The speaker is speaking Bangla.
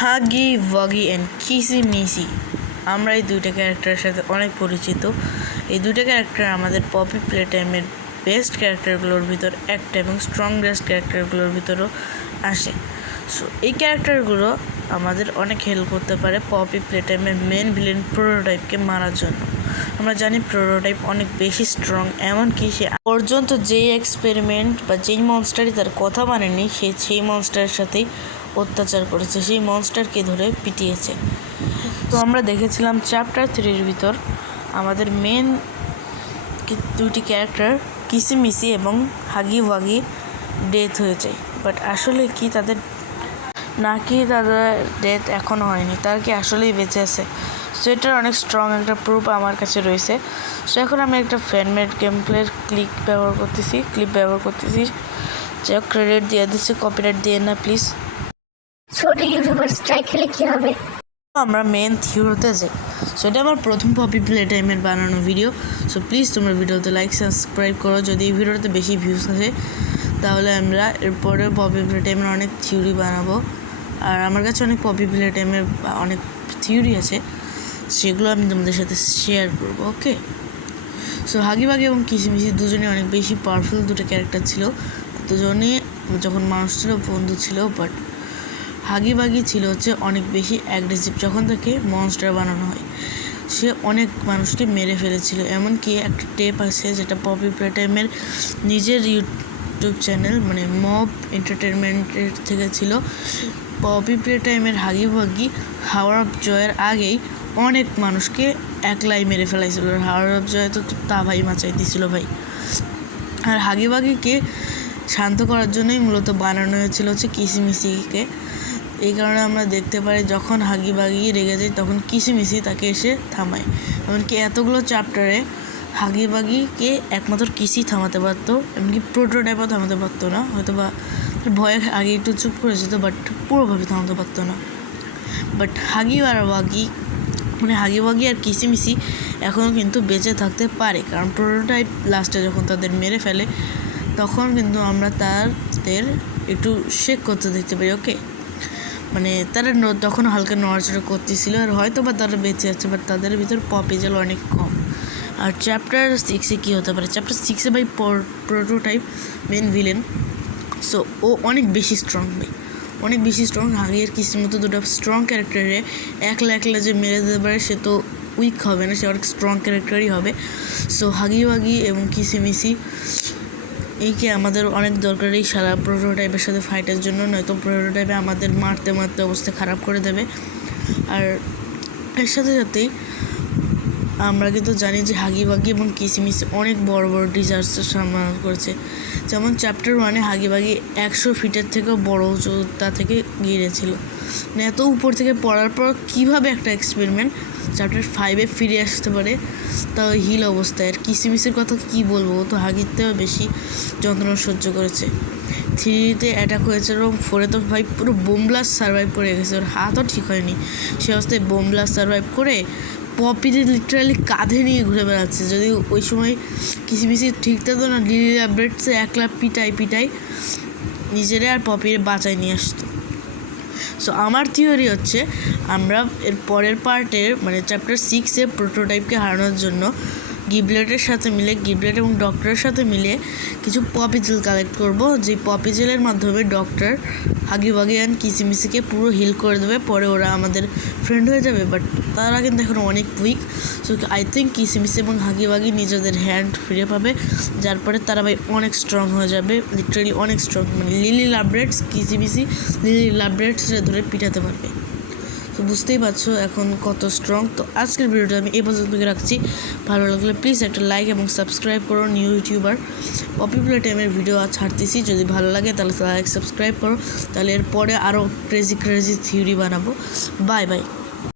হাগি ওয়াগি অ্যান্ড কিসিমিসি, আমরা এই দুইটা ক্যারেক্টারের সাথে অনেক পরিচিত। এই দুইটা ক্যারেক্টার আমাদের পপি প্লে টাইমের বেস্ট ক্যারেক্টারগুলোর ভিতর একটা এবং স্ট্রংগেস্ট ক্যারেক্টারগুলোর ভিতরও আসে। সো এই ক্যারেক্টারগুলো আমাদের অনেক হেল্প করতে পারে পপি প্লে টাইমের মেন ভিলেন প্রোটোটাইপকে মারার জন্য। আমরা জানি প্রোটোটাইপ অনেক বেশি স্ট্রং, এমনকি সে পর্যন্ত যেই এক্সপেরিমেন্ট বা যেই মনস্টারই তার কথা মানেনি সে সেই মনস্টারের সাথেই অত্যাচার করেছে, সেই মনস্টারকে ধরে পিটিয়েছে। তো আমরা দেখেছিলাম চ্যাপ্টার 3-র ভিতর আমাদের মেন দুটি ক্যারেক্টার কিসিমিসি এবং হাগি ওয়াগি ডেথ হয়ে যায়। বাট আসলে কি তাদের ডেথ এখনও হয়নি, তার কি আসলেই বেঁচে আছে? সো এটার অনেক স্ট্রং একটা প্রুফ আমার কাছে রয়েছে। সো এখন আমি একটা ফ্যানমেড গেম প্লের ক্লিপ ব্যবহার করতেছি। যাই হোক, ক্রেডিট দিয়ে দিচ্ছি, কপিরাইট দিয়ে না প্লিজ। ছোট ইউটিউবার স্ট্রাইক খেলে কি হবে? আমরা মেন থিওরিতে যাই। সো এটা আমার প্রথম পপি প্লে টাইমের বানানো ভিডিও। সো প্লিজ তোমরা ভিডিওতে লাইক সাবস্ক্রাইব করো। যদি এই ভিডিওতে বেশি ভিউজ আসে তাহলে আমরা এরপরে পপি প্লে টাইমের অনেক থিওরি বানাবো। আর আমার কাছে অনেক পপি প্লে টাইমের অনেক থিওরি আছে, সেগুলো আমি তোমাদের সাথে শেয়ার করবো। ওকে, সো হাগিবাগি এবং কিসিমিসি দুজনে অনেক বেশি পাওয়ারফুল দুটো ক্যারেক্টার ছিল। দুজনে যখন মানুষ ছিল বন্ধু ছিল, বাট হাগিবাগি ছিল অনেক বেশি অ্যাগ্রেসিভ। যখন তাকে মনস্টার বানানো হয় সে অনেক মানুষকে মেরে ফেলেছিল। এমনকি একটা টেপ আছে যেটা পপি প্লে টাইমের নিজের ইউটিউব চ্যানেল মানে মব এন্টারটেনমেন্টের থেকে ছিল। পপি প্লে টাইমের হাগিবাগি হাওয়ার অফ জয়ের আগেই অনেক মানুষকে একলাই মেরে ফেলাইছিল। হাওয়ার অফ জয় তো ভাই মাচাই দিছিল ভাই। আর হাগিবাগিকে শান্ত করার জন্যই মূলত বানানো হয়েছিল কিসিমিসিকে। এই কারণে আমরা দেখতে পারি যখন হাগিবাগি রেগে যায় তখন কিসিমিসি তাকে এসে থামায়। এমনকি এতগুলো চ্যাপ্টারে হাগিবাগিকে একমাত্র কিসি থামাতে পারতো, এমনকি প্রোটোটাইপও থামাতে পারতো না। হয়তো বা ভয়ে আগে একটু চুপ করে যেত, বাট পুরোভাবে থামাতে পারতো না। বাট হাগিবাগি আর কিসিমিসি এখনও কিন্তু বেঁচে থাকতে পারে, কারণ প্রোটোটাইপ লাস্টে যখন তাদের মেরে ফেলে তখন কিন্তু আমরা তাদের একটু শেক করতে দেখতে পারি। ওকে, মানে তারা তখন হালকা নড়াচড়া করতেছিল, আর হয়তো বা তারা বেঁচে আছে, বাট তাদের ভিতর পপিজেল অনেক কম। আর চ্যাপ্টার 6-এ কী হতে পারে? চ্যাপ্টার 6-এ ভাই প্রোটোটাইপ মেন ভিলেন। সো ও অনেক বেশি স্ট্রং ভাই, অনেক বেশি স্ট্রং। হাগি আর কিসির মতো দুটো স্ট্রং ক্যারেক্টারে একলা যে মেরে দিতে পারে সে তো উইক হবে না, সে অনেক স্ট্রং ক্যারেক্টারই হবে। সো হাগিবাগি এবং কিসিমিসি এইকে আমাদের অনেক দরকারি সারা প্রোটোটাইপের সাথে ফাইটের জন্য, নয়তো প্রোটোটাইপে আমাদের মারতে অবস্থা খারাপ করে দেবে। আর এর সাথেই আমরা কিন্তু জানি যে হাগিবাগি এবং কিসিমিসি অনেক বড় ডিজাস্টার সামনা করেছে। যেমন চ্যাপ্টার 1-এ হাগিবাগি 100 ফিটের থেকেও বড় উচ্চতা থেকে গিয়েছিল। মানে এত উপর থেকে পড়ার পর কীভাবে একটা এক্সপেরিমেন্ট চ্যাপ্টার 5-এ ফিরে আসতে পারে, তাও হিল অবস্থায়। আর কিসিমিসির কথা কী বলবো, ও তো হাগির থেকেও বেশি যন্ত্রণা সহ্য করেছে। 3-তে অ্যাটাক হয়েছে এবং 4-এ তো ভাই পুরো বোম ব্লাস্ট সার্ভাইভ করে গেছে, ওর হাতও ঠিক হয়নি। সে অবস্থায় বোম ব্লাস্ট সার্ভাইভ করে পপিরে লিটারালি কাঁধে নিয়ে ঘুরে বেড়াচ্ছে। যদি ওই সময় কিসিমিসি ঠিক থাকতো না, লিলি ল্যাব্রেটসে একলা পিটাই নিজেরা আর পপিরে বাঁচায় নিয়ে আসতো। সো আমার থিওরি আমরা এর পরের পার্টের মানে চ্যাপ্টার 6-এ প্রোটোটাইপকে হারানোর জন্য গিবলেট এবং ডক্টরের সাথে মিলে কিছু পপিজেল কালেক্ট করব, যে পপিজেলের মাধ্যমে ডক্টর হাগিবাগি অ্যান্ড কিসিমিসিকে পুরো হিল করে দেবে। পরে ওরা আমাদের ফ্রেন্ড হয়ে যাবে, বাট তারা কিন্তু এখন অনেক উইক। সো আই থিঙ্ক কিসিমিসি এবং হাগিবাগি নিজেদের হ্যান্ড ফিরে পাবে, যার পরে তারা ভাই অনেক স্ট্রং হয়ে যাবে, লিটারালি অনেক স্ট্রং। মানে লিলি ল্যাব্রেটস কিসিমিসি লিলি ল্যাব্রেটসে ধরে পিটাতে পারবে। তো বুঝতেই পারছো এখন কত স্ট্রং। তো আজকের ভিডিওটা আমি এই পর্যন্ত রাখছি। ভালো লাগলে প্লিজ একটা লাইক এবং সাবস্ক্রাইব করো। নিউ ইউটিউবার পপি প্লে টাইমের ভিডিও ছাড়তেছি, যদি ভালো লাগে তাহলে লাইক সাবস্ক্রাইব করো। তাহলে এরপরে আরও ক্রেজি থিওরি বানাবো। Bye bye.